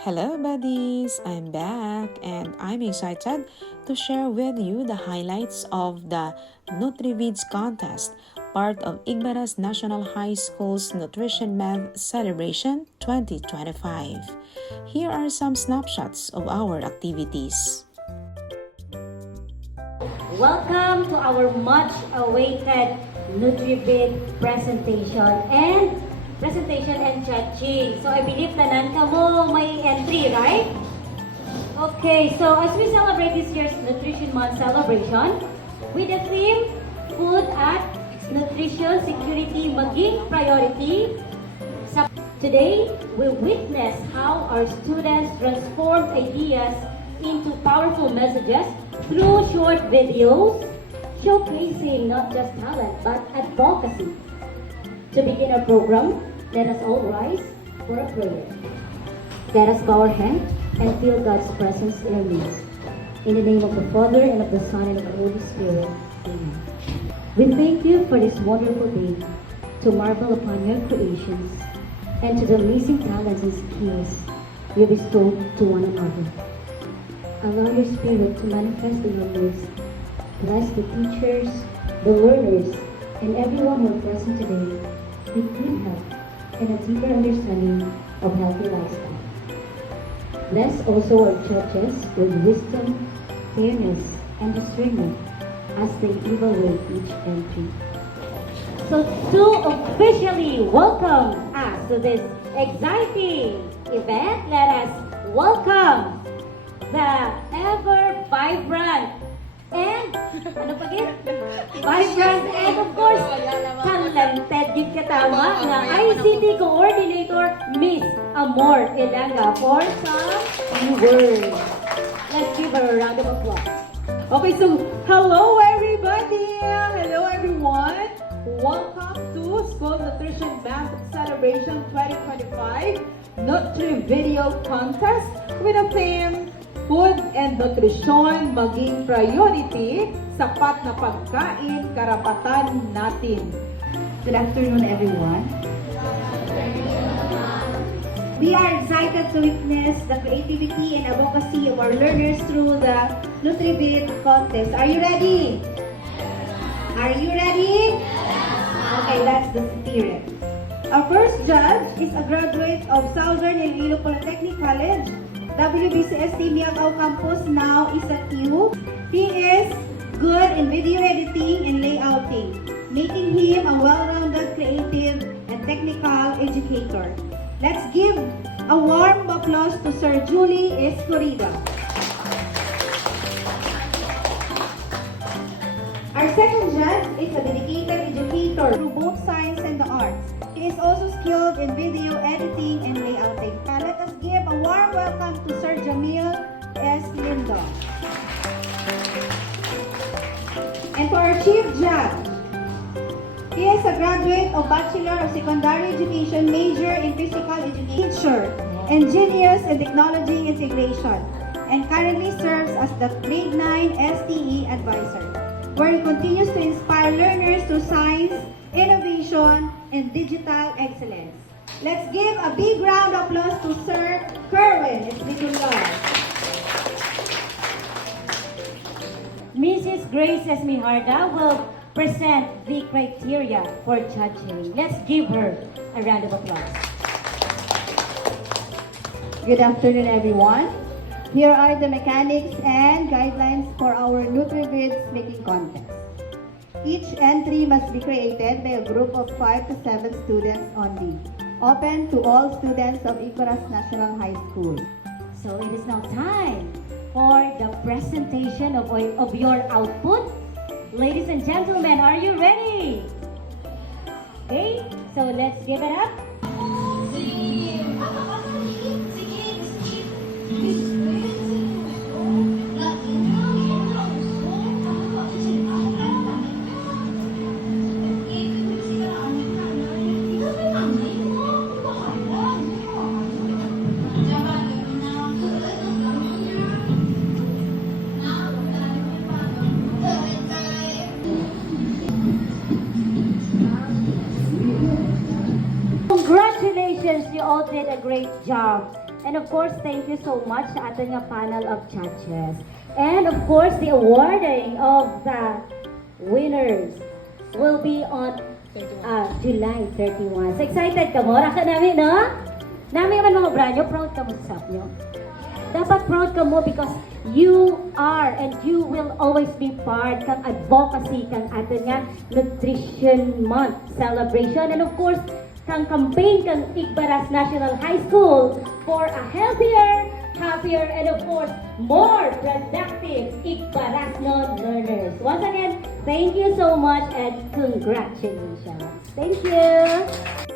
Hello buddies! I'm back and I'm excited to share with you the highlights of the NutriVids contest, part of Igbaras National High School's Nutrition Month Celebration 2025. Here are some snapshots of our activities. Welcome to our much-awaited NutriVid presentation and judging. So I believe tanan ka mo may entry, right? Okay, so as we celebrate this year's Nutrition Month celebration with the theme Food at Nutrition Security maging priority. Today, we witness how our students transformed ideas into powerful messages through short videos showcasing not just talent but advocacy. To begin our program, let us all rise for a prayer. Let us bow our head and feel God's presence in our midst. In the name of the Father, and of the Son, and of the Holy Spirit. Amen. We thank you for this wonderful day to marvel upon your creations and to the amazing talents and skills you bestow to one another. Allow your Spirit to manifest in our midst. Bless the teachers, the learners, and everyone who are present today with good health and a deeper understanding of healthy lifestyle. Bless also our judges with wisdom, fairness, and discernment as they evaluate each entry. So to officially welcome us to this exciting event, let us welcome the ever vibrant and vibrant and of course talented yung katama na ICT Coordinator Miss Amor Elanga for some few words. Let's give her a round of applause. Okay, so hello everybody! Hello everyone! Welcome to School Nutrition Month Celebration 2025 Nutri-Video Contest with a theme Food and Nutrition maging priority, sapat na pagkain, karapatan natin. Good afternoon, everyone. We are excited to witness the creativity and advocacy of our learners through the NutriVid contest. Are you ready? Are you ready? Okay, that's the spirit. Our first judge is a graduate of Southern Iloilo Polytechnic College, WBCST Miagao Campus, now is at U. He is good in video editing and layouting, making him a well-rounded creative and technical educator. Let's give a warm applause to Sir Julie Escurida. Our second judge is a dedicated educator through both science and the arts. He is also skilled in video editing and layouting. Let us give a warm welcome to Sir Jamil S. Lindo. And for our chief judge, he is a graduate of Bachelor of Secondary Education, major in Physical Education, teacher, and genius in technology integration, and currently serves as the Grade 9 STE advisor, where he continues to inspire learners through science, innovation, and digital excellence. Let's give a big round of applause to Sir Kerwin Esmitular. Mrs. Grace Esmiharda will present the criteria for judging. Let's give her a round of applause. Good afternoon, everyone. Here are the mechanics and guidelines for our NutriVids making contest. Each entry must be created by a group of 5 to 7 students only, open to all students of Igbaras National High School. So it is now time for the presentation of your output. Ladies and gentlemen, are you ready? Okay, so let's give it up. Congratulations, you all did a great job. And of course, thank you so much sa ating nga panel of judges. And of course, the awarding of the winners will be on July 31. So excited ka mo? Raka namin, no? Namin man mga branyo, proud ka mo sa sap nyo. Dapat proud ka mo because you are and you will always be part kang advocacy kang atin nga Nutrition Month celebration. And of course, kang campaign kang Igbaras National High School for a healthier, happier, and of course, more productive Igbaras non-learners. Once again, thank you so much and congratulations. Thank you.